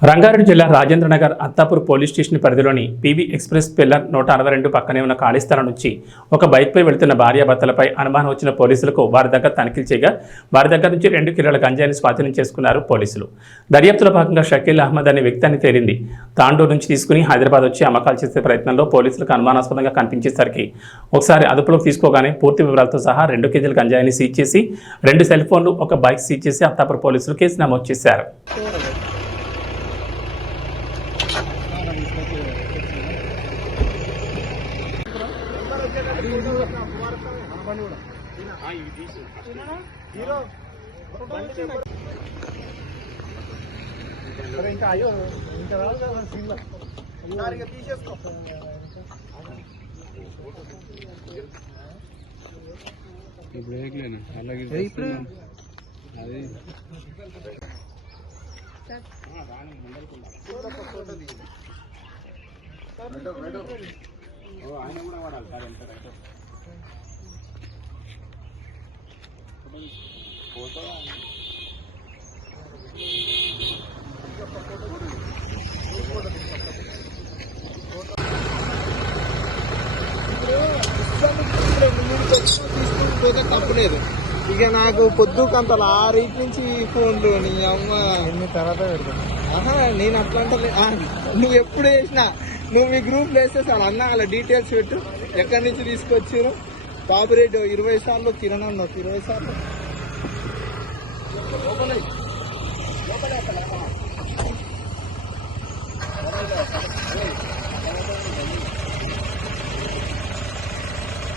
రంగారెడ్డి జిల్లా Rajendranagar Attapur police station పరిధిలోని PV express pillar 162 పక్కనే ఉన్న ఖాళీ స్థలం నుంచి ఒక బైక్పై వెళుతున్న భార్యాభర్తలపై అనుమానం వచ్చిన పోలీసులకు వారి దగ్గర తనిఖీలు చేయగా వారి దగ్గర నుంచి 2 కిలోల గంజాయిని స్వాధీనం చేసుకున్నారు పోలీసులు. దర్యాప్తులో భాగంగా షకీల్ అహ్మద్ అనే వ్యక్తి అని తేలింది. తాండూరు నుంచి తీసుకుని హైదరాబాద్ వచ్చి అమ్మకాలు చేసే ప్రయత్నంలో పోలీసులకు అనుమానాస్పదంగా కనిపించేసరికి ఒకసారి అదుపులోకి తీసుకోగానే పూర్తి వివరాలతో సహా 2 కేజీల గంజాయిని సీజ్ చేసి 2 సెల్ ఫోన్లు ఒక బైక్ సీజ్ చేసి అత్తాపూర్ పోలీసులు కేసు నమోదు చేశారు. తప్పలేదు. ఇక నాకు పొద్దుకంత 6 నుంచి ఫోన్లు నీ అమ్మ తర్వాత నేను అట్లా అంటే నువ్వు ఎప్పుడు వేసినా నువ్వు మీ గ్రూప్ వేస్తే సార్ అన్న అలా డీటెయిల్స్ పెట్టు, ఎక్కడి నుంచి తీసుకొచ్చారు. బాబురెడ్డి 20 సార్లు, కిరణ్ అన్న 20 సార్లు. లోపలే